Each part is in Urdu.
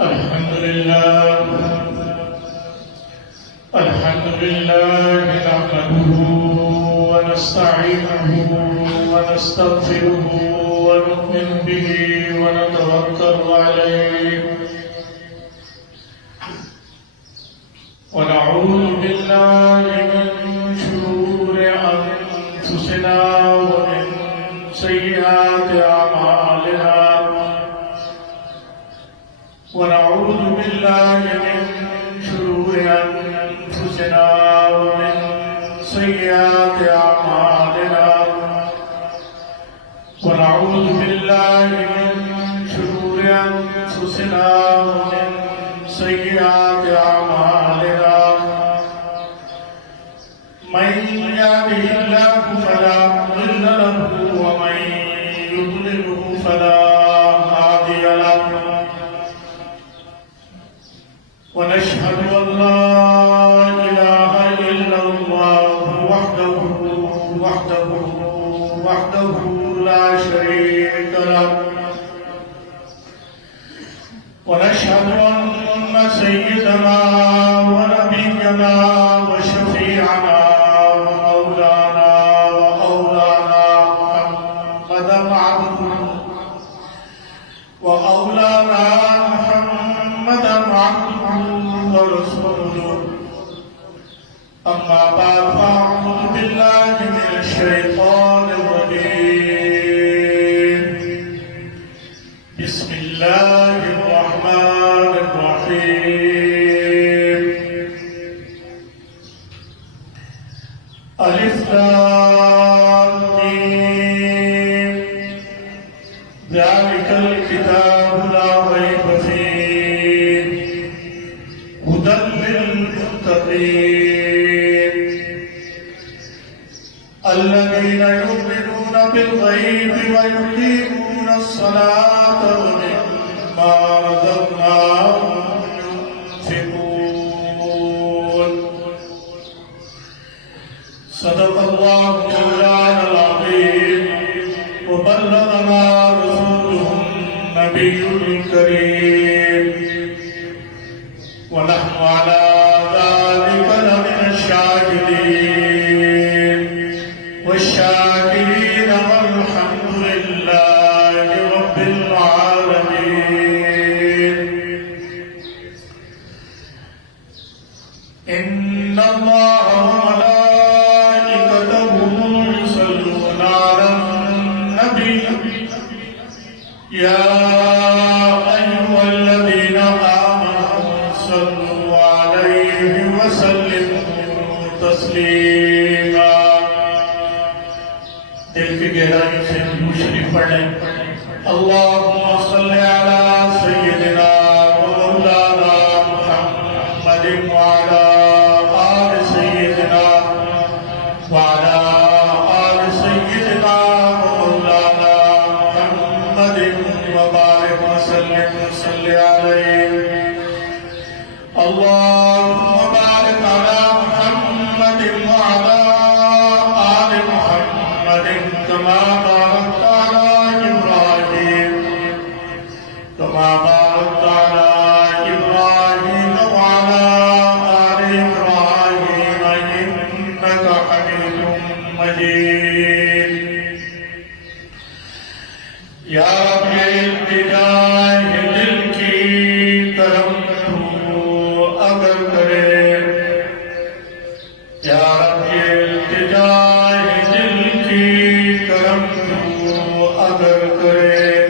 الحمد لله نحمده ونستعينه ونستغفره ونؤمن به ونتوكل عليه ونعوذ بالله من شرور أنفسنا ومن سيئات أعمالنا ونعوذ بالله من شرور أنفسنا ومن سيئات أعمالنا ونعوذ بالله من شرور أنفسنا ومن سيئات أعمالنا من يهده الله فلا مضل له ومن يضلله فلا هادي له ونشهد أن لا إله إلا الله وحده لا شريك له ونشهد أن سيدنا ونبينا وشفيعنا ومولانا محمدا عبده ورسوله أما بعد فأعوذ بالله من الشيطان الرجيم بسم الله الرحمن الرحيم ألف لام ميم ذلك الكتاب لا ريب فيه هدى للمتقين الذين يؤمنون بالغيب ويقيمون الصلاة ومما رزقناهم ينفقون صدق الله مولانا العظيم وبلغنا رسوله النبي الكريم ونحن على ذلك لمن الشاهدين والشاكرين والحمد لله رب العالمين إن الله وملائكته يصلون على النبي يا أيها الذين آمنوا صلوا عليه وسلموا تسليما دل کی گہرائی سے شریف پڑھیں اللہم صل علی سیدنا ومولانا محمد وعلی آل سیدنا وعلی آل سیدنا ومولانا محمد وبارک وسلم وصل علیہ اللہم بارک علی محمد وعلی آل محمد كما باركت على إبراهيم وعلى آل إبراهيم إنك حميد مجيد یا رب یہ التجا دل کی کرم تو اگر کرے یا رب یہ التجا دل کی کرم تو اگر کرے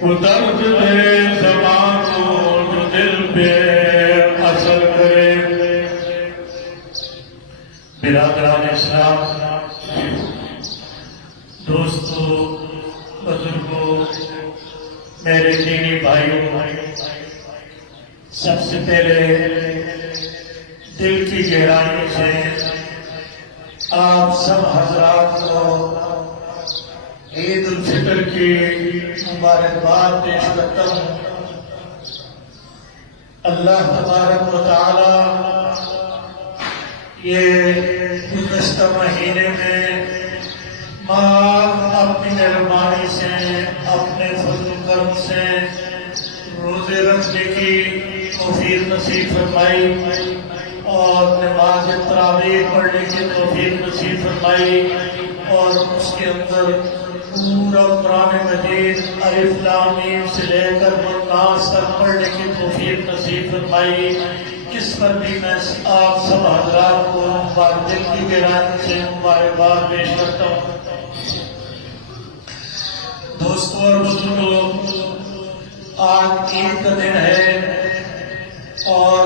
وہ درد دے زبان کو جو دل پہ اثر کرے برادران اسلام دوستو بزرگوں میرے دینی بھائیوں سب سے پہلے دل کی گہرائی سے آپ سب حضرات کو عید الفطر کی مبارکباد پیش کرتا ہوں اللہ تبارک و تعالی یہ گزشتہ مہینے میں اپنی مہربانی سے اپنے فضل و کرم سے روزے روزے رکھنے کی توفیق نصیب فرمائی اور نماز تراویح پڑھنے کی توفیق نصیب فرمائی اور اس کے اندر پورا قرآن مجید الف لام میم سے لے کر والناس تک پڑھنے کی توفیق نصیب فرمائی۔ اس پر بھی میں آپ سب حضرات کو دل کی گہرائیوں سے مبارکباد پیش کرتا ہوں۔ دوستوں اور بزرگوں، آج عید کا دن ہے اور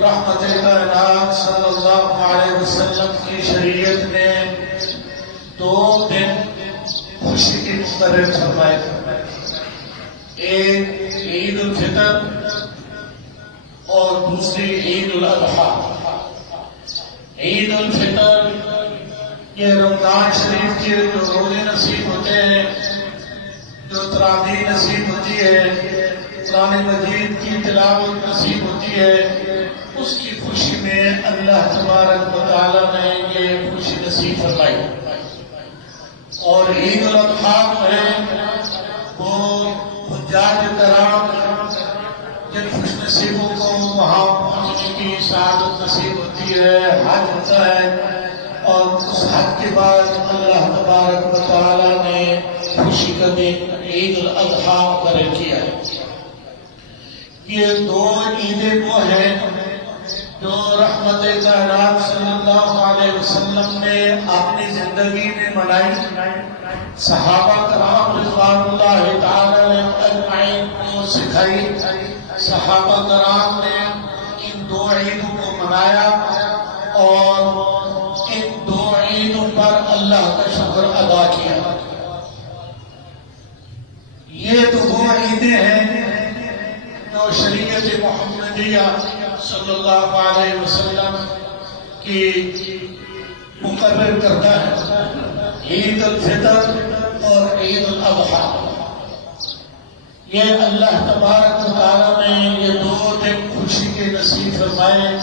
رحمت کائنات صلی اللہ علیہ وسلم کی شریعت نے 2 دن خوشی کی مقرر فرمائے، ایک عید الفطر اور دوسری عید الاضحیٰ۔ عید الفطر یہ رمضان شریف کے جو روزے نصیب ہوتے ہیں، جو تراویح نصیب ہوتی ہے، قرآن مجید کی تلاوت نصیب ہوتی ہے، اس کی خوشی میں اللہ تبارک و تعالیٰ نے یہ خوشی نصیب فرمائی۔ اور عید الاضحیٰ ہے وہ حجاج کرام جن خوش نصیبوں کو وہاں پہنچنے کی سعادت نصیب ہوتی ہے، حج ہوتا ہے اور اس حج کے بعد اللہ تبارک و تعالیٰ نے خوشی کا دن عید الاضحیٰ مقرر کیا ہے۔ یہ 2 عیدیں وہ ہیں جو رحمت کائنات صلی اللہ علیہ وسلم نے اپنی زندگی میں منائی، صحابہ کرام رضوان اللہ تعالی اجمعین کو سکھائی۔ صحابہ کرام نے ان 2 عیدوں کو منایا اور ان 2 عیدوں پر اللہ کا شکر ادا کیا۔ یہ تو وہ عیدیں ہیں جو شریعت محمدیہ صلی اللہ علیہ وسلم کی مقرر کرتا ہے، عید الفطر اور عید الاضحیٰ۔ یہ اللہ تبارک و تعالیٰ نے یہ 2 دن خوشی کے نصیب فرمائے۔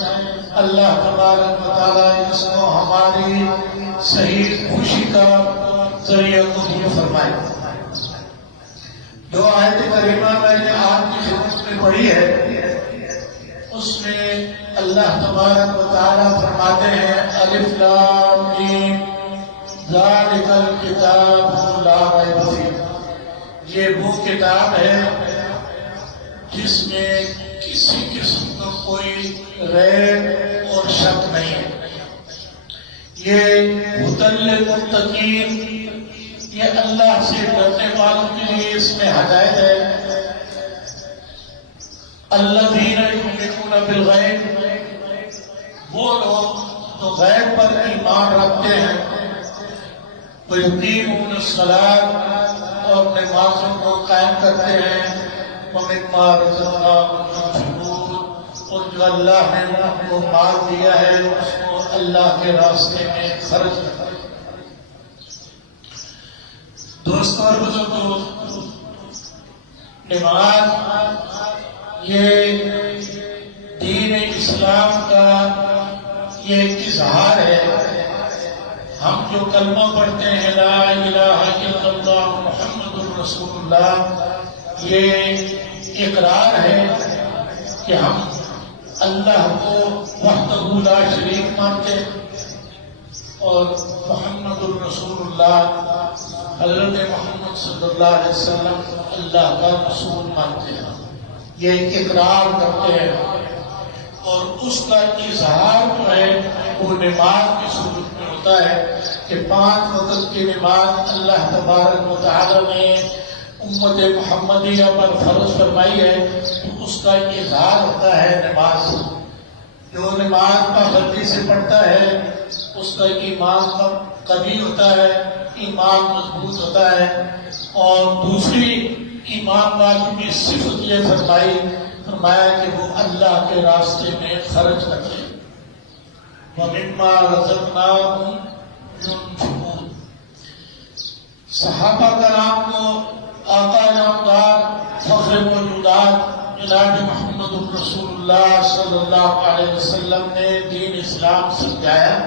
اللہ تبارک و تعالیٰ اس کو ہماری صحیح خوشی کا ذریعہ قبول فرمائے۔ جو آیت کریمہ میں نے آپ کی خدمت میں پڑھی ہے، اس میں اللہ تبارک و تعالیٰ فرماتے ہیں الف لام میم ذالک الکتاب لا ریب فیہ، یہ وہ کتاب ہے جس میں کسی قسم کا کوئی ریب اور شک نہیں ہے۔ یہ ھدی للمتقین، یہ اللہ سے ڈرنے والوں کے لیے اس میں ہدایت ہے۔ الذین یؤمنون بالغیب، وہ لوگ جو غیب پر ایمان رکھتے ہیں، ویقیمون الصلاۃ، اور نمازوں کو قائم کرتے ہیں، ومما رزقناہم ينفقون، اور جو اللہ نے ان کو مال دیا ہے اس کو اللہ کے راستے میں خرچ کرتے ہیں۔ دوستوں اور بزرگوں، نماز یہ دین اسلام کا یہ اظہار ہے۔ ہم جو کلمہ پڑھتے ہیں لا الہ الا اللہ محمد رسول اللہ، یہ اقرار ہے کہ ہم اللہ کو وحدہ لا شریک مانتے اور محمد الرسول اللہ حضرت محمد صلی اللہ علیہ وسلم اللہ کا رسول مانتے ہیں، یہ اقرار کرتے ہیں۔ اور اس کا اظہار جو ہے وہ نماز کی صورت میں ہوتا ہے کہ 5 وقت کی نماز اللہ تبارک و تعالی نے امت محمدیہ پر فرض فرمائی ہے، تو اس کا اظہار ہوتا ہے نماز۔ جو نماز پابندی سے پڑھتا ہے اس کا ایمان قوی ہوتا ہے، ایمان مضبوط ہوتا ہے۔ اور دوسری ایمان والی کی صفت یہ فرمایا کہ وہ اللہ کے راستے میں خرچ کرتے ہیں، وَمِمَّا رَزَقْنَاهُمْ يُنْفِقُونَ۔ صحابہ کرام کو آقا نامدار فخر موجودات جناب محمد رسول اللہ صلی اللہ علیہ وسلم نے دین اسلام سمجھایا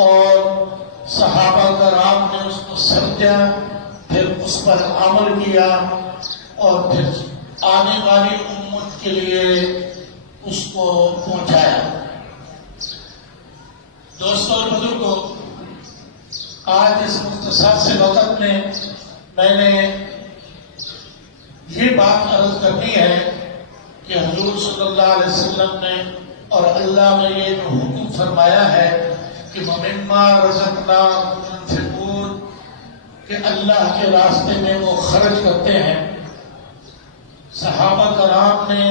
اور صحابہ کرام نے اس کو سمجھا، پھر اس پر عمل کیا اور پھر آنے والی امت کے لیے اس کو پہنچایا۔ دوستوں اور بزرگوں، آج اس مختصر سے وقت میں نے یہ بات عرض کرنی ہے کہ حضور صلی اللہ علیہ وسلم نے اور اللہ نے یہ جو حکم فرمایا ہے کہ وَمِمَّا رَزَقْنَاهُمْ يُنْفِقُونَ، کہ اللہ کے راستے میں وہ خرچ کرتے ہیں۔ صحابہ کرام نے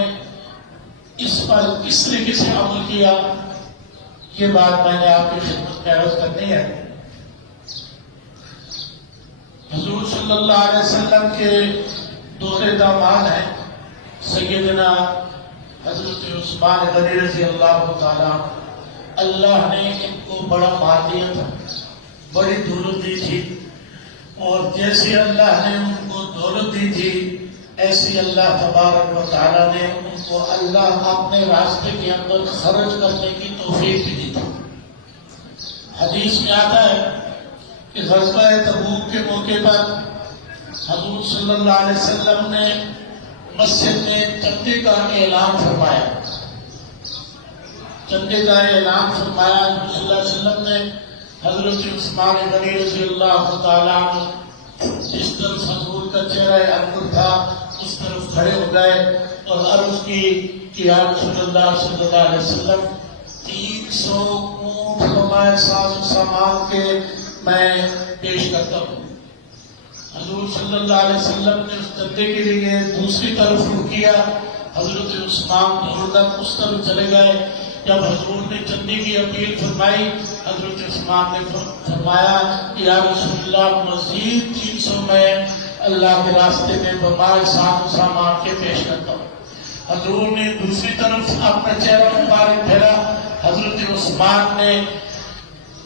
اس پر کس طریقے سے عمل کیا، یہ بات میں نے آپ کی خدمت میں عرض کرنی ہے۔ حضور صلی اللہ علیہ وسلم کے دور داماد ہیں سیدنا حضرت عثمان غنی رضی اللہ تعالیٰ۔ اللہ نے ان کو بڑا مال دیا تھا، بڑی دولت دی تھی، اور جیسے اللہ نے ان کو دولت دی تھی ایسی اللہ تبارک و تعالیٰ نے ان کو اللہ اپنے راستے کے اندر خرچ کرنے کی توفیق بھی دی تھی۔ حدیث میں آتا ہے کہ غزوہ تبوک کے موقع پر حضور صلی اللہ علیہ وسلم نے مسجد میں چندے کا اعلان فرمایا۔ چندے کا اعلان فرمایا حضور صلی اللہ علیہ وسلم نے حضرت عثمان غنی رضی اللہ تعالیٰ جس طرف حضور کا چہرہ انور تھا اس طرف کھڑے ہو گئے اور عرض کی کہ یا رسول اللہ صلی اللہ علیہ وسلم 300 اونٹ ہمارے ساز و سامان کے میں پیش کرتا ہوں۔ حضور صلی اللہ علیہ وسلم نے اس چندے کے لیے دوسری طرف رخ کیا۔ حضرت عثمان دوڑ کر اس طرف چلے گئے۔ جب حضور نے چندے کی اپیل فرمائی، حضرت عثمان نے فرمایا کہ یا رسول اللہ مزید 300 میں اللہ کے راستے میں بمائے ساز و سامان کے پیش کرتا ہوں۔ حضور نے دوسری طرف اپنا چہرہ مبارک پھیرا۔ حضرت عثمان نے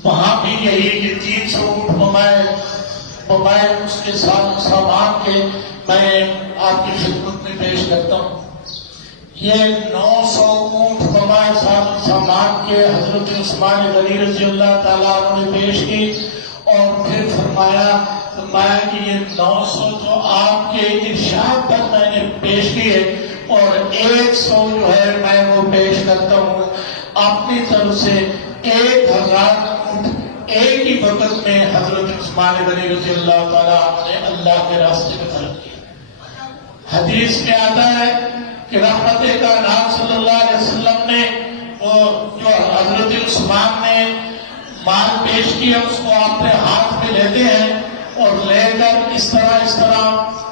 وہاں بھی یہی کہ 300 اونٹ بمائے اس کے ساتھ سامان کے میں آپ کی خدمت میں پیش کرتا ہوں۔ یہ 900 اونٹ بمائے ساتھ سامان کے حضرت عثمان غنی رضی اللہ تعالیٰ عنہ نے پیش کی، اور پھر فرمایا کہ یہ 900 جو آپ کے ارشاد پر میں نے پیش کی ہے، اور 100 جو ہے میں وہ پیش کرتا ہوں اپنی طرف سے 1000 اونٹ ایک ہی وقت میں حضرت عثمان غنی رضی اللہ تعالیٰ عنہ نے اللہ کے راستے میں خرچ کیا۔ حدیث میں آتا ہے کہ رحمت کائنات صلی اللہ علیہ وسلم نے جو حضرت عثمان نے مال پیش کیا اس کو اپنے ہاتھ میں لیتے ہیں اور لے کر اس طرح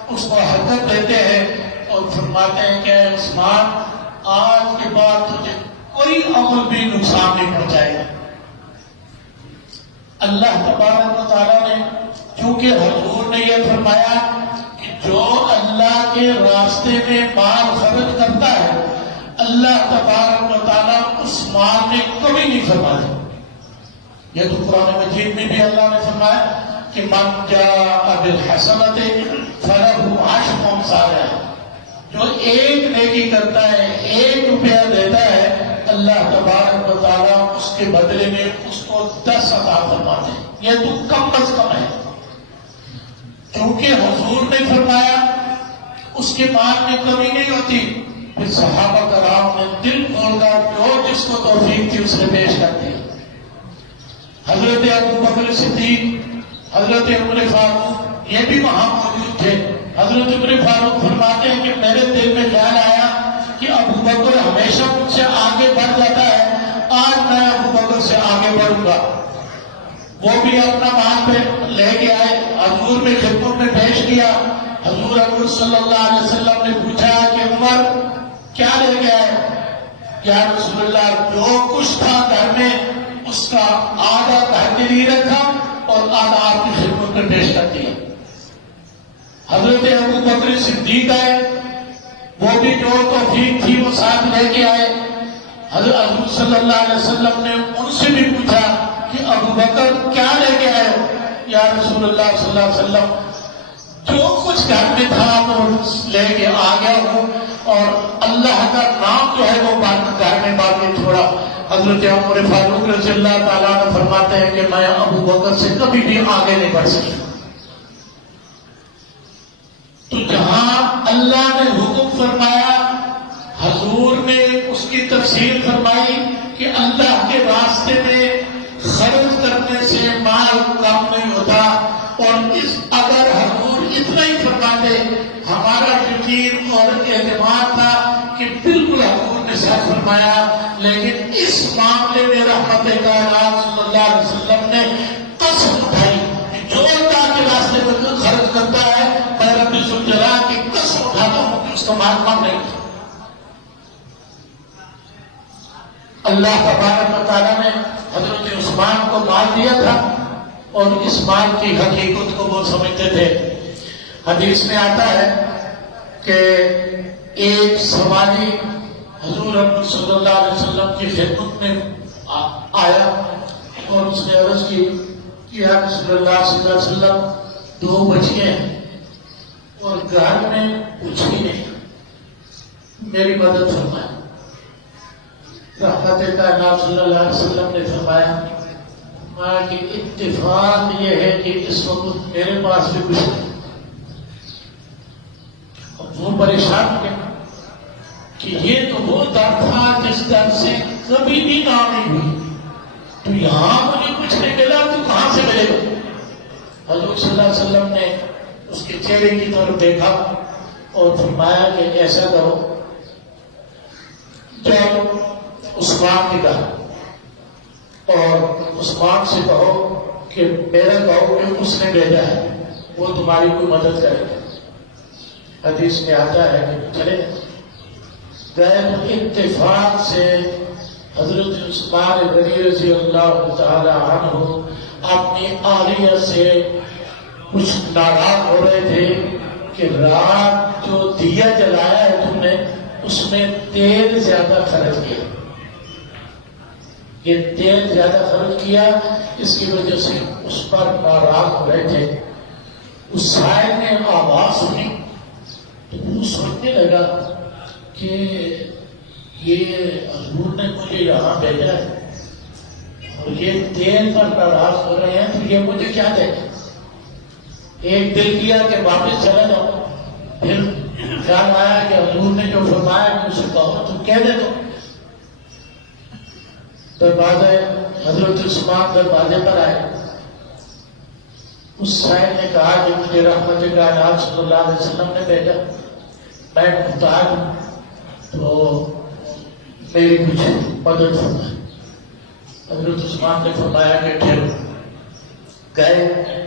اس کو حرکت دیتے ہیں اور فرماتے ہیں کہ اے عثمان، آج کے بعد تجھے کوئی عمل بھی نقصان نہیں پہنچائے گا۔ اللہ تبارک و تعالیٰ نے چونکہ حضور نے یہ فرمایا کہ جو اللہ کے راستے میں مال خرچ کرتا ہے اللہ تبارک و تعالیٰ اس مال میں کمی نہیں فرماتا۔ یہ تو قرآن مجید میں بھی اللہ نے فرمایا کہ من جاء بالحسنۃ فلہ عشر امثالها، جو ایک نیکی کرتا ہے، 1 روپیہ دیتا ہے، اللہ تبارک و تعالیٰ اس کے بدلے میں اس کو 10 عطا فرماتے ہیں۔ یہ تو کم از کم ہے۔ کیونکہ حضور نے فرمایا اس کے مال میں کمی نہیں ہوتی، پھر صحابہ کرام نے دل کھول کر جو جس کو توفیق تھی اس نے پیش کر دی۔ حضرت ابو بکر صدیق، حضرت عمر فاروق یہ بھی وہاں موجود تھے۔ حضرت عمر فاروق فرماتے ہیں کہ میرے دل میں خیال آیا کہ ابو بکر ہمیشہ مجھ سے آگے بڑھ جاتا ہے، آج میں ابو بکر سے آگے بڑھوں گا۔ وہ بھی اپنا مال پہ لے کے آئے، حضور میں خدمت میں پیش کیا۔ حضور صلی اللہ علیہ وسلم نے پوچھا کہ عمر کیا لے کے آئے؟ یا رسول اللہ جو کچھ تھا گھر میں اس کا آدھا گھر کے لیے رکھا اور آدھا آپ کی خدمت میں پیش کر دیا۔ حضرت ابو بکر صدیق آئے، وہ بھی جو توفیق تھی وہ ساتھ لے کے آئے۔ حضرت صلی اللہ علیہ وسلم نے ان سے بھی پوچھا کہ ابو بکر کیا لے کے آئے؟ یا رسول اللہ صلی اللہ علیہ وسلم جو کچھ گھر میں تھا وہ لے کے آ گیا ہوں، اور اللہ کا نام جو ہے وہ گھر میں باقی چھوڑا۔ حضرت عمر فاروق رضی اللہ تعالیٰ عنہ فرماتے ہیں کہ میں ابو بکر سے کبھی بھی آگے نہیں بڑھ سکتا۔ تو جہاں اللہ نے حکم فرمایا، حضور نے اس کی تفسیر فرمائی کہ اللہ کے راستے میں خرچ کرنے سے مال کم نہیں ہوتا، اور اگر حضور اتنا ہی فرماتے، ہمارا یقین اور اعتماد تھا کہ بالکل حضور نے سچ فرمایا، لیکن اس معاملے میں رحمت کائنات صلی اللہ علیہ وسلم نے قسم اٹھائی کہ جو اللہ کے راستے میں خرچ کرتا ہے، میں رب ذوالجلال کی قسم اٹھاتا ہوں کہ اس کا مال کم نہیں ہوتا۔ اللہ تبارک و تعالیٰ نے حضرت عثمان کو مال دیا تھا اور اس مال کی حقیقت کو وہ سمجھتے تھے۔ حدیث میں آتا ہے کہ ایک سواری حضور صلی اللہ علیہ وسلم کی خدمت میں آیا اور اس نے عرض کی کہ یا رسول اللہ صلی اللہ علیہ وسلم 2 بچے ہیں اور گھر میں کچھ بھی نہیں، میری مدد فرمائے۔ رحمت کائنات صلی اللہ علیہ وسلم نے فرمایا کہ اتفاق یہ ہے کہ اس وقت میرے پاس بھی کچھ نہیں۔ اب وہ پریشان ہو گئے کہ یہ تو وہ در تھا جس در سے کبھی بھی کام نہیں ہوئی، تو یہاں مجھے کچھ نہیں ملا تو کہاں سے ملے گا؟ حضور صلی اللہ علیہ وسلم نے اس کے چہرے کی طرف دیکھا اور فرمایا کہ ایسا کرو، جاؤ عثمان کی کہا اور عثمان سے کہو کہ میرا کہو کہ اس نے بھیجا ہے، وہ تمہاری کوئی مدد کرے گا۔ حدیث میں آتا ہے کہ چلے گئے تو اتفاق سے حضرت عثمان غنی رضی اللہ تعالی عنہ اپنی آلیہ سے کچھ ناراض ہو رہے تھے کہ رات جو دیا جلایا ہے تم نے اس میں تیل زیادہ خرچ کیا، یہ تیل زیادہ خرچ کیا، اس کی وجہ سے اس پر ناراض ہو رہے تھے۔ اس سائل نے آواز سنی تو وہ سوچنے لگا کہ یہ حضور نے مجھے یہاں بھیجا ہے اور یہ تیل پر ناراض ہو رہے ہیں، تو یہ مجھے کیا دے گا؟ ایک دل کیا کہ واپس چلا جاؤ، پھر خیال آیا کہ حضور نے جو فرمایا کہ اسے کہو تو کہہ دے دو۔ دروازے حضرت عثمان دروازے پر آئے، اس سائل نے کہا کہ مجھے رحمت کائنات صلی اللہ علیہ وسلم نے بھیجا، میں محتاج ہوں تو میری کچھ مدد فرمائے۔ حضرت عثمان نے فرمایا کہ ٹھہرو۔ گئے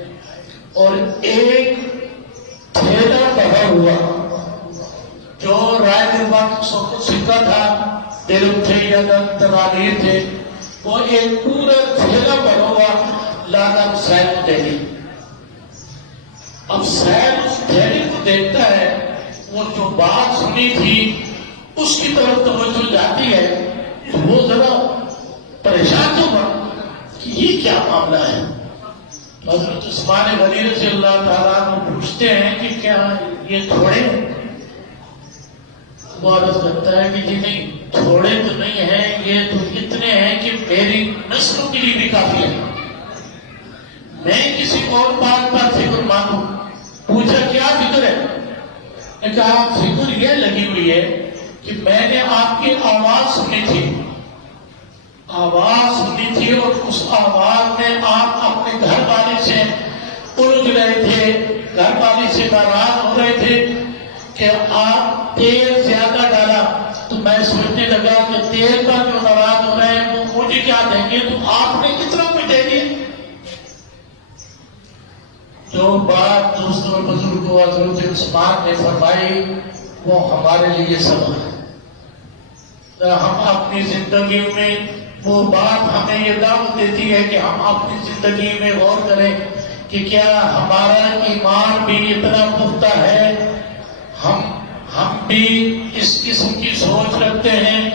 اور ایک ٹھیلا بھرا ہوا جو رائے کے وقت سکہ تھا، درم تھے یا ترانیر تھے، وہ ایک پورا ٹھیلا بھرا ہوا لا کر سائل کو دے دی۔ اب سائل اس ٹھیلے کو دیکھتا ہے، وہ جو بات سنی تھی اس کی طرف توجہ جاتی ہے تو وہ ذرا پریشان ہوگا کہ یہ کیا معاملہ ہے۔ حضرت عثمان غنی رضی اللہ تعالیٰ عنہ پوچھتے ہیں کہ کیا یہ تھوڑے؟ وہ عرض کرتا ہے کہ جی نہیں، تھوڑے تو نہیں ہیں، یہ تو اتنے ہیں کہ میری نسلوں کے لیے بھی کافی ہے، میں کسی اور بات پر فکر مانوں۔ پوچھا کیا فکر ہے؟ نے کہا فکر یہ لگی ہوئی ہے کہ میں نے آپ کی آواز سنی تھی، اور اس آواز میں آپ اپنے گھر والے سے الجھ رہے تھے، گھر والے سے ناراض ہو رہے تھے کہ آپ تیل زیادہ ڈالا، تو میں سوچنے لگا کہ تیل پر جو ناراض ہو رہے ہیں وہ مجھے کیا دیں گے، تو آپ نے کتنا کچھ دے دیا۔ جو بات دوستوں اور بزرگوں حضرت عثمان نے فرمائی وہ ہمارے لیے سبق ہے۔ ہم اپنی زندگی میں وہ بات ہمیں یہ دعوت دیتی ہے کہ ہم اپنی زندگی میں غور کریں کہ کیا ہمارا ایمان بھی اتنا پختہ ہے، ہم بھی اس قسم کی سوچ رکھتے ہیں۔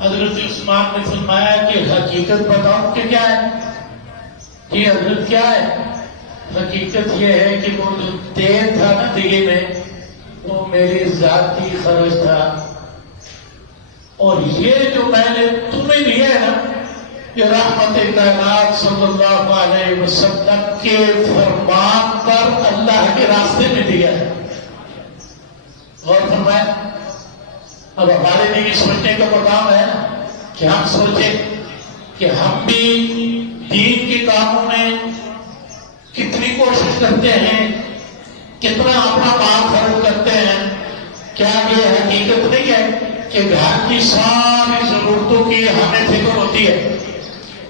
حضرت عثمان نے فرمایا کہ حقیقت بتاؤ کہ کیا ہے؟ جی حضرت کیا ہے؟ حقیقت یہ ہے کہ وہ جو تیل تھا نا دیگے میں، وہ میری ذاتی خرچ تھا، اور یہ جو میں نے تمہیں دیا ہے نا، یہ رحمت کائنات صلی اللہ علیہ وسلم کے فرمان پر اللہ کے راستے میں دیا ہے۔ اور فرمایا اب ہمارے لیے سوچنے کا مقام ہے نا کہ ہم سوچیں کہ ہم بھی دین کے کاموں میں کتنی کوشش کرتے ہیں، کتنا اپنا کام خرچ کرتے ہیں. کیا یہ حقیقت نہیں ہے کہ گھر کی ساری ضرورتوں کی ہمیں فکر ہوتی ہے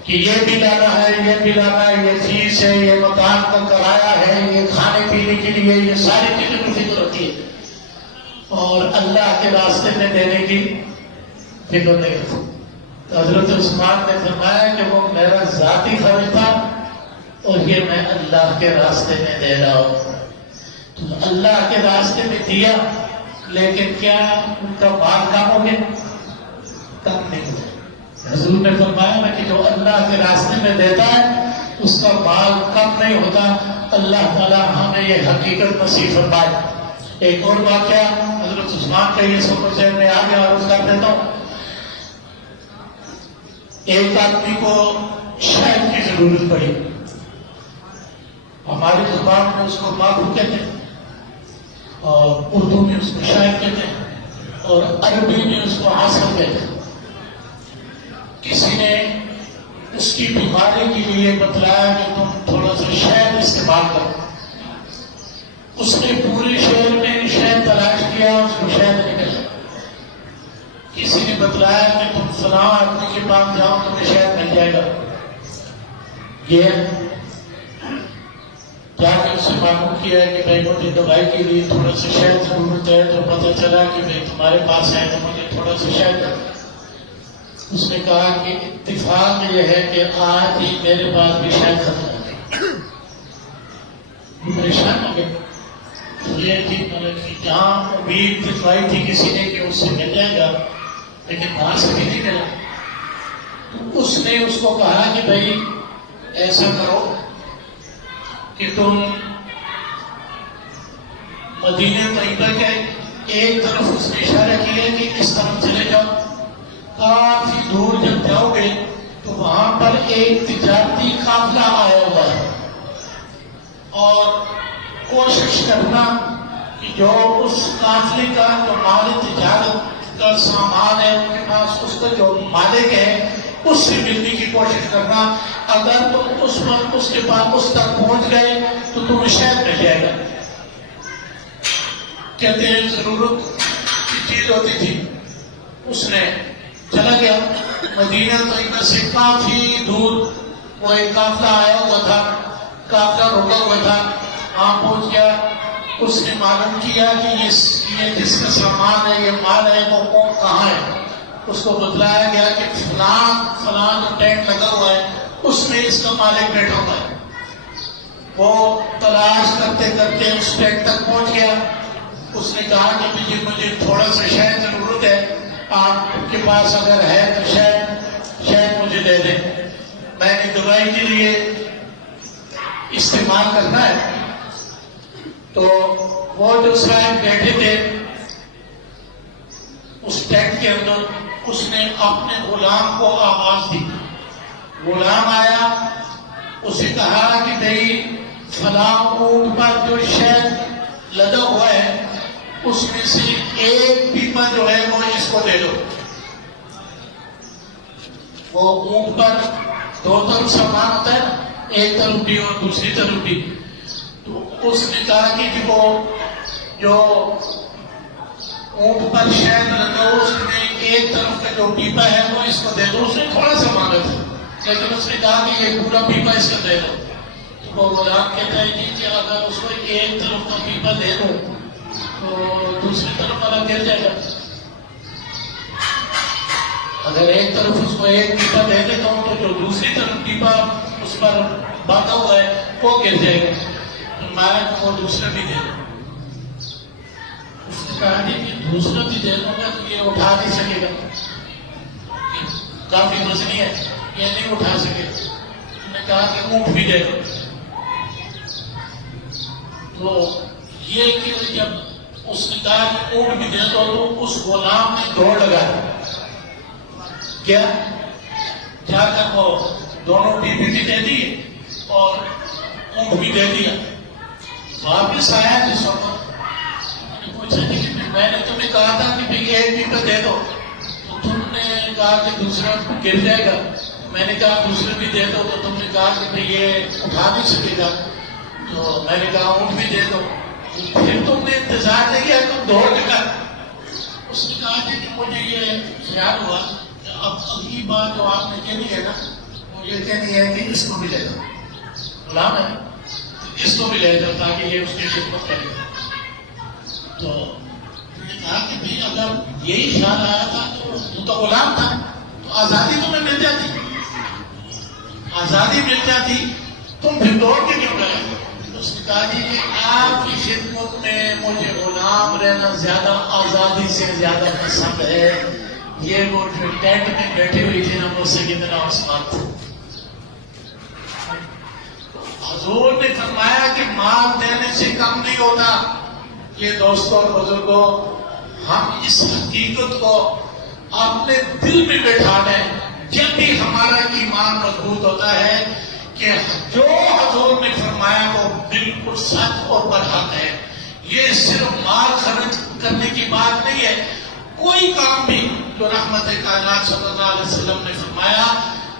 کہ یہ بھی لانا ہے، یہ بھی لانا ہے، یہ فیس ہے، یہ مکان کا کرایہ ہے، یہ کھانے پینے کے لیے، یہ ساری چیزوں کی فکر ہوتی ہے، اور اللہ کے راستے میں دینے کی فکر نہیں ہوتی. تو حضرت عثمان نے فرمایا کہ وہ میرا ذاتی خرچ تھا اور یہ میں اللہ کے راستے میں دے رہا ہوں. تو اللہ کے راستے میں دیا، لیکن کیا ان کا مال کم ہو گیا؟ کم نہیں ہو گیا. حضور نے فرمایا نا کہ جو اللہ کے راستے میں دیتا ہے اس کا مال کم نہیں ہوتا. اللہ تعالیٰ ہمیں یہ حقیقت نصیب فرمائے. ایک اور واقعہ حضرت عثمان کا یہ سفر ذہن میں آ گیا، عرض کر دیتا ہوں. ایک آدمی کو شہد کی ضرورت پڑی. ہماری زبان میں اس کو ماکو کہتے ہیں اور اردو میں اس کو شہد کہتے ہیں اور عربی میں اس کو عسل کہتے ہیں. کسی نے اس کی بیماری کے لیے بتلایا کہ تم تھوڑا سا شہد استعمال کرو. اس نے پورے شہر میں شہد تلاش کیا، اس کو شہد نہیں ملا. کسی نے بتلایا کہ تم فلاں آدمی کے پاس جاؤ تمہیں شہد مل جائے گا. یہ جا کے اس سے معلوم کیا ہے کہ بھائی مجھے دوائی کے لیے تھوڑا سا شہد ضرورت ہے، تو پتہ چلا کہ بھائی تمہارے پاس ہے تو مجھے تھوڑا سا شہد دو. اس نے کہا کہ اتفاق یہ ہے کہ آج ہی میرے پاس بھی شہد ختم ہو گئی. پریشان ہو گئے. یہ تھی جہاں امید دکھائی تھی کسی نے کہ اس سے مل جائے گا، لیکن وہاں سے بھی نہیں ملا. تو اس نے اس کو کہا کہ بھائی ایسا کرو کہ تم مدینہ طیبہ کے ایک طرف اس نے اشارہ کیا کہ اس طرف چلے جاؤ. کافی دور جب جاؤ گے تو وہاں پر ایک تجارتی قافلہ آیا ہوا ہے، اور کوشش کرنا کہ جو اس قافلے کا جو مال تجارت کا سامان ہے ان کے پاس اس کا جو مالک ہے اس سے ملنے کی کوشش کرنا. اگر تم اس وقت اس کے پاس اس تک پہنچ گئے تو تمہیں شہد مل جائے گا. کہتے ہیں ضرورت کی چیز ہوتی تھی. اس نے چلا گیا مدینہ طیبہ سے کافی دور. وہ ایک قافلہ آیا ہوا تھا، قافلہ رکا ہوا تھا. وہاں پہنچ گیا. اس نے معلوم کیا کہ یہ جس کا سامان ہے، یہ مال ہے، وہ کون کہاں ہے. اس کو بتلایا گیا کہ فلاں جو ٹینٹ لگا ہوا ہے اس میں اس کا مالک بیٹھا ہوا ہے. وہ تلاش کرتے کرتے اس ٹینٹ تک پہنچ گیا. اس نے کہا کہ مجھے تھوڑا سا شہد ضرورت ہے، آپ کے پاس اگر ہے تو شہد مجھے دے دیں، میں نے دوائی کے لیے استعمال کرنا ہے. تو وہ جو صاحب بیٹھے تھے اس ٹینٹ کے اندر، اس نے اپنے غلام کو آواز دی. غلام آیا، اسے کہا کہ بھائی فلاں اونٹ پر جو شہد لگا ہوا ہے اس میں سے ایک پیپا جو ہے وہ اس کو دے دو. وہ اونٹ پر دو طرف سامان ہوتا ہے، ایک طرف بھی اور دوسری طرف بھی. تو اس نے کہا کہ وہ جو اونٹ پر شہد لگا اس میں ایک طرف کا جو پیپا ہے وہ اس کو دے دو. اس نے تھوڑا سا مانگا تھا لیکن اس نے کہا کہ یہ پورا پیپا اس کا دے دو. تو وہ غلام کہتا ہے کہ اگر اس کو ایک طرف کا پیپا دے دو تو دوسری طرف والا گر جائے گا. اگر ایک طرف اس کو ایک پیپا دے دیتا ہوں تو جو دوسری طرف پیپا اس پر باندھا ہوا ہے وہ گر جائے گا. میں وہ دوسرا بھی دے دوں. اس نے کہا کہ دوسرا بھی دے دوں گا تو یہ اٹھا نہیں سکے گا، کافی وزنی ہے، یہ نہیں اٹھا سکے. اس نے کہا کہ اونٹ بھی دے دو. تو یہ کہ جب اس نے کہا کہ اونٹ بھی دے دو تو اس غلام نے دوڑ لگایا. کیا جا کر وہ دونوں پیپے بھی دے دیے اور اونٹ بھی دے دیا. واپس آیا جس وقت پوچھا کہ میں نے تمہیں کہا تھا کہ ایک پہ دے دو. تو تم نے کہا کہ دوسرا گر جائے گا. میں نے کہا دوسرے بھی دے دو. تو تم نے کہا کہ بھئی یہ اٹھا نہیں سکے گا. تو میں نے کہا اونٹ بھی دے دو. پھر تم نے انتظار نہیں کیا, تم دوڑ کے کر. اس نے کہا کہ مجھے یہ خیال ہوا کہ اب اگلی بات جو آپ نے کہنی ہے نا, وہ یہ کہنی ہے کہ اس کو بھی لے جاؤ. غلام ہے, اس کو بھی لے جاؤ تاکہ یہ اس کی خدمت کرے. تو میں نے کہا کہ بھئی اگر یہی خیال آیا تھا تو غلام تھا, تو آزادی تمہیں مل جاتی. آزادی مل جاتی, تم پھر دوڑ کے کیوں گئے؟ اس نے کہا جی آپ کی خدمت میں مجھے غلام رہنا زیادہ آزادی سے زیادہ پسند ہے. یہ وہ جو ٹینٹ میں بیٹھی ہوئی تھی نا, مجھ سے کتنا عثمان تھا. حضور نے فرمایا کہ مال دینے سے کم نہیں ہوتا. یہ دوستوں اور بزرگوں, ہم اس حقیقت کو اپنے دل میں بٹھا لیں جب بھی ہمارا ایمان مضبوط ہوتا ہے کہ جو حضور نے فرمایا وہ بالکل سچ اور برحق ہے. یہ صرف مال خرچ کرنے کی بات نہیں ہے. کوئی کام بھی جو رحمت کائنات صلی اللہ علیہ وسلم نے فرمایا,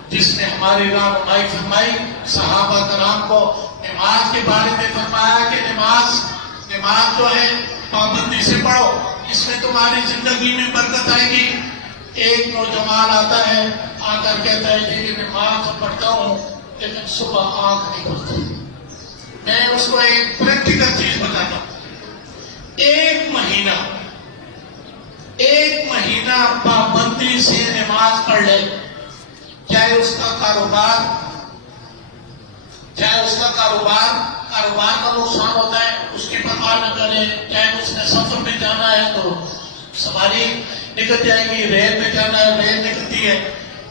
جس نے ہماری رہنمائی فرمائی صحابہ کرام کو, نماز کے بارے میں فرمایا کہ نماز جو ہے پابندی سے پڑھو, اس میں تمہاری زندگی میں برکت آئے گی. ایک نوجوان آتا ہے, آ کر کہتا ہے کہ نماز پڑھتا ہوں لیکن صبح آنکھ نہیں کھلتی. میں اس کو ایک پریکٹیکل چیز بتاتا ہوں. ایک مہینہ پابندی سے نماز پڑھ لے, چاہے اس کا کاروبار کا نقصان ہوتا ہے اس کی پرواہ نہ کرے. چاہے اس نے سفر میں جانا ہے تو سواری نکل جائے گی, ریل میں جانا ہے ریل نکلتی ہے,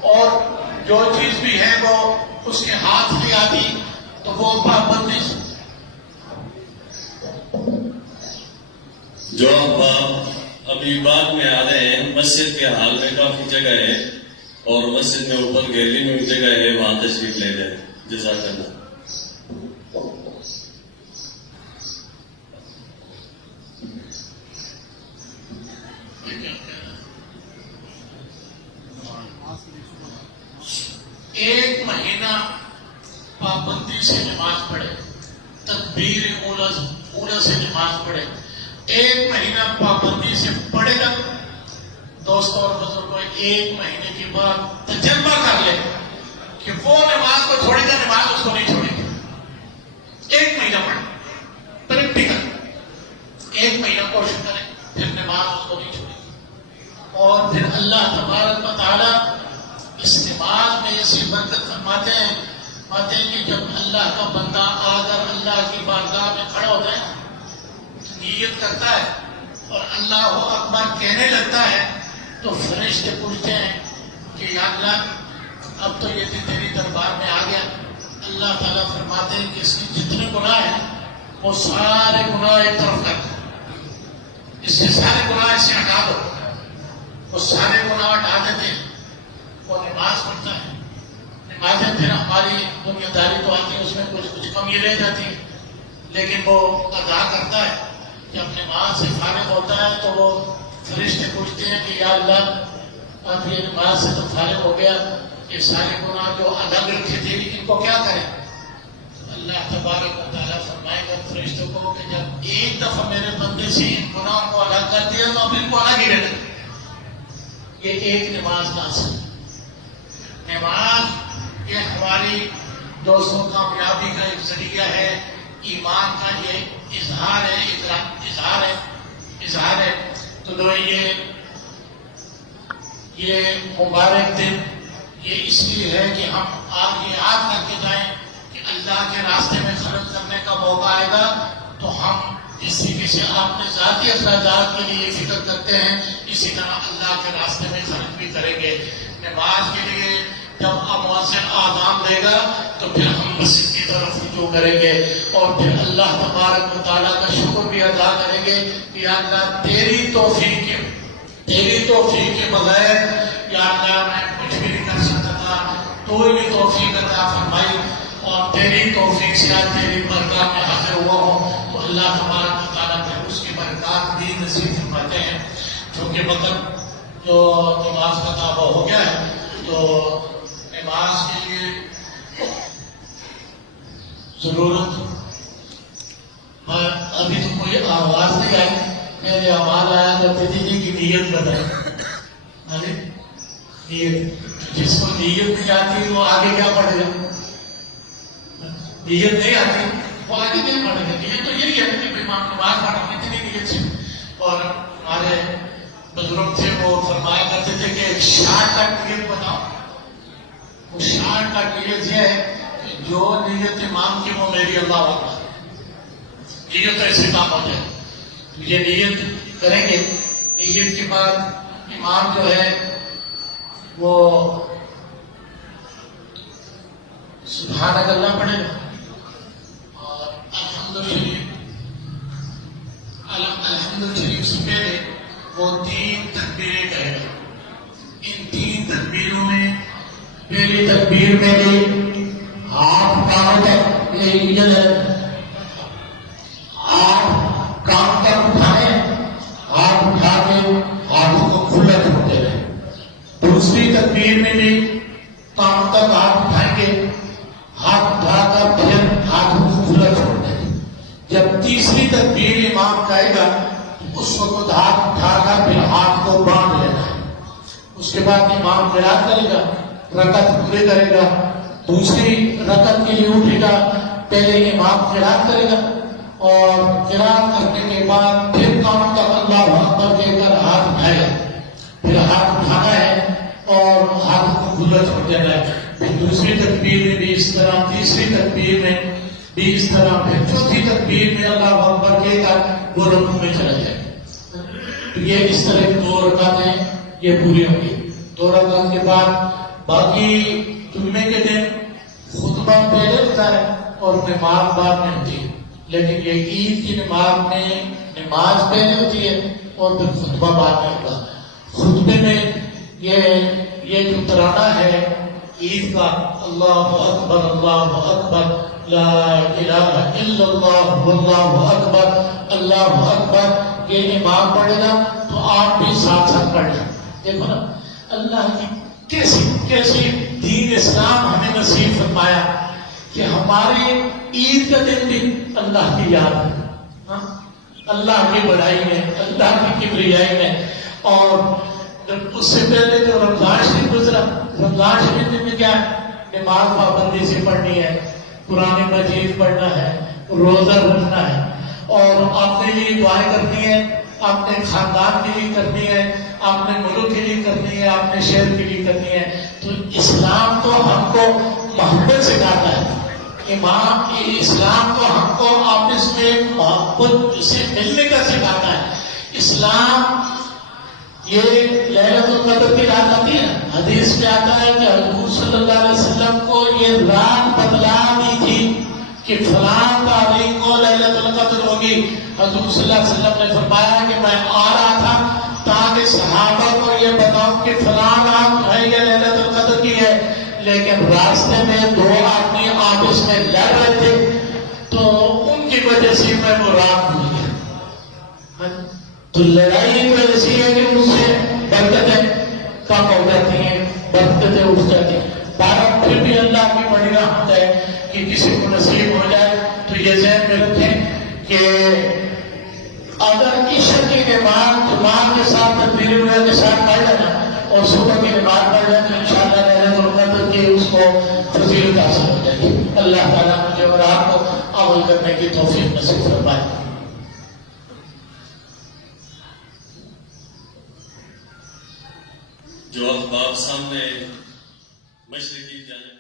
اور جو چیز بھی ہے وہ اس کے ہاتھ نہیں آتی تو وہ پابندی سے. جو آپ ابھی بعد میں آ رہے ہیں, مسجد کے حال میں کافی جگہ ہے اور مسجد میں اوپر گیلری میں بھی جگہ ہے, وہاں تشریف لے جائیں. جزاک اللہ. ایک مہینہ پابندی سے نماز پڑھے, تکبیر اولا سے نماز پڑھے, ایک مہینہ پابندی سے پڑھے گا. دوستوں اور بزرگوں, ایک مہینے کے بعد تجربہ کر لے کہ وہ نماز کو چھوڑے گا, نماز اس کو نہیں چھوڑے گی. ایک مہینہ پڑھے, پریکٹیکل ایک مہینہ کوشش کرے, پھر نماز اس کو نہیں چھوڑے گی. اور پھر اللہ تبارک و تعالی اس نماز میں ایسی برکت فرماتے ہیں کہ جب اللہ کا بندہ آ کر اللہ کی بارگاہ میں کھڑا ہوتا ہے, نیت کرتا ہے اور اللہ اکبر کہنے لگتا ہے, تو فرشتے پوچھتے ہیں کہ یا اللہ اب تو یہ تیری دربار میں آ گیا. اللہ تعالیٰ فرماتے ہیں کہ اس کے جتنے گناہ ہیں وہ سارے گناہ ایک طرف کر دو, اس سے سارے گناہ اسے ہٹا دو. وہ سارے گناہ ہٹا دیتے ہیں, وہ نماز پڑھتا ہے. نمازیں پھر ہماری دنیا داری تو آتی ہے, اس میں کچھ کمی رہ جاتی ہے, لیکن وہ ادا کرتا ہے. جب نماز سے فارغ ہوتا ہے تو وہ فرشتے پوچھتے ہیں کہ یا اللہ اب یہ نماز سے تو فارغ ہو گیا, یہ سارے گناہ جو الگ رکھے تھے ان کو کیا کریں؟ اللہ تبارک و تعالیٰ فرمائے گا فرشتوں کو کہ جب ایک دفعہ میرے بندے سے ان گناہوں کو الگ کر دیا تو اب ان کو الگ ہی رہنے. یہ ایک نماز ناصر. نماز یہ ہماری دوستوں کامیابی کا ایک ذریعہ ہے, ایمان کا یہ اظہار ہے. تو یہ مبارک دن یہ اس لیے ہے کہ ہم آپ یہ یاد کر کے جائیں کہ اللہ کے راستے میں خرچ کرنے کا موقع آئے گا تو ہم جس طریقے سے آپ نے ذاتی اخراجات کے لیے فکر کرتے ہیں, اسی طرح اللہ کے راستے میں خرچ بھی کریں گے. نماز کے لیے جب مؤذن آذان دے گا تو پھر ہم مسجد کی طرف رجوع کریں گے اور پھر اللہ تبارک و تعالیٰ کا شکر بھی ادا کریں گے کہ یا اللہ تیری توفیق کے بغیر یا اللہ میں کچھ بھی نہیں کر سکتا تھا, تو یہ توفیق عطا فرمائی اور تیری توفیق سے آج تیری برکات میں حاضر ہوا ہوں. تو اللہ تبارک و تعالیٰ پھر اس کی برکات بھی نصیب فرماتے ہیں. کیونکہ وقت جو نماز کا کعبہ ہو گیا ہے تو نماز کے لیے ضرورت ابھی تو کوئی آواز نہیں آئی، میرے آواز آیا کرتے تھے جی کی نیت بتائے، نیت جس کو نیت نہیں آتی وہ آگے کیا پڑھے گا؟ نیت نہیں آتی وہ آگے نہیں پڑھے گا۔ نیت تو یہی ہے کہ نماز پڑھنے کی نیت سے، اور ہمارے بزرگ تھے وہ فرمایا کرتے تھے کہ ایک شارٹ کٹ نیت بتاؤ، وہ شارٹ کٹ نیت یہ ہے کہ جو نیت امام کی وہ میری اللہ اکبر، نیت ایسے کام ہو جائے۔ یہ نیت کریں گے، نیت کے بعد امام جو ہے وہ سبحانک اللہ پڑھے گا اور الحمد شریف سے پہلے وہ 3 تکبیریں کہے گا۔ ان 3 تکبیروں میں پہلی تکبیر میں بھی ہاتھ کام تک کام تک اٹھائے، ہاتھ اٹھا کے ہاتھوں کو کھلا چھوڑتے رہے۔ دوسری تکبیر میں بھی کام تک ہاتھ اٹھائیں گے، ہاتھ اٹھا کر پھر ہاتھوں کو کھلا چھوڑ دیں گے۔ جب تیسری تکبیر امام کہے گا اس وقت ہاتھ اٹھا کر پھر ہاتھ کو باندھ لینا ہے۔ اس کے بعد امام قرات کرے گا، رکعت پورے کرے گا، دوسری رکعت کے لیے اٹھے گا، پہلے امام قرات کرے گا اور قرات کرنے کے بعد پھر قام تک اللہ اکبر کہہ کر ہاتھ اٹھائے گا، پھر ہاتھ اٹھانا ہے اور ہاتھ کو کھلا چھوڑ دینا ہے۔ پھر دوسری تکبیر میں بھی اس طرح، تیسری تکبیر میں بھی اس طرح، پھر چوتھی تکبیر میں اللہ اکبر کہہ کر وہ رکوع میں چلا جائے۔ تو یہ اس طرح کی 2 رکعتیں یہ پوری ہوں گی۔ 2 رکعت کے بعد باقی جمعے کے دن خطبہ پہلے ہوتا ہے اور نماز بعد میں ہوتی ہے، لیکن یہ عید کی نماز میں نماز پہلے ہوتی ہے اور پھر خطبہ بعد میں ہوتا ہے۔ خطبے میں یہ جو ترانہ ہے عید کا، اللہ اکبر لا الہ الا اللہ واللہ اکبر اللہ اکبر، یہ امام پڑھے گا تو آپ بھی ساتھ ساتھ پڑھ لیں۔ دیکھو نا اللہ کی کیسی دین اسلام ہمیں نصیب فرمایا کہ ہمارے عید کا دن بھی اللہ کی یاد ہے، اللہ کی بڑائی میں، اللہ کی کبریائی میں۔ اور اس سے پہلے جو رمضان شریف گزرا، رمضان شریف میں کیا ہے؟ نماز پابندی سے پڑھنی ہے، قرآن مجید پڑھنا ہے، روزہ رکھنا ہے، اور اپنے لیے دعائیں کرنی ہے، اپنے خاندان کے لیے کرنی ہے، اپنے ملک کے لیے کرنی ہے، اپنے شہر کے لیے کرنی ہے۔ تو اسلام تو ہم کو محبت سکھاتا ہے، اسلام تو ہم کو آپس میں محبت سے ملنے کا سکھاتا ہے۔ اسلام یہ لیلۃ القدر کی رات آتی ہے، حدیث میں آتا ہے کہ حضور صلی اللہ علیہ وسلم کو یہ رات بتلا دی تھی کہ فلاں تاریخ کو لیلۃ القدر ہوگی۔ حضور صلی اللہ علیہ وسلم نے فرمایا کہ میں آ رہا تھا تاکہ صحابہ کو یہ بتاؤں کہ فلاں رات ہے یہ لیلۃ القدر کی ہے، لیکن راستے میں 2 آدمی آپس میں لڑ رہے تھے تو ان کی وجہ سے میں وہ رات بھول گیا۔ تو لڑائی تو ایسی ہے کہ اس سے برکتیں کم ہو جاتی ہیں، برکتیں اٹھ جاتی ہیں۔ پھر بھی اللہ کی بڑی رحمت ہے کہ کسی کو نصیب ہو جائے تو یہ ذہن میں رکھیں کہ اگر عشاء کی نماز جماعت کے ساتھ تکبیر الاولیاء کے ساتھ پڑھ لینا اور صبح کی نماز پڑھ لیں تو انشاءاللہ لیلۃ القدر کی اس کو فضیلت حاصل ہو جائے گی۔ اللہ تعالیٰ مجھے اور آپ کو عمل کرنے کی توفیق نصیب فرمائے۔ جو احباب سامنے مشرقی جانب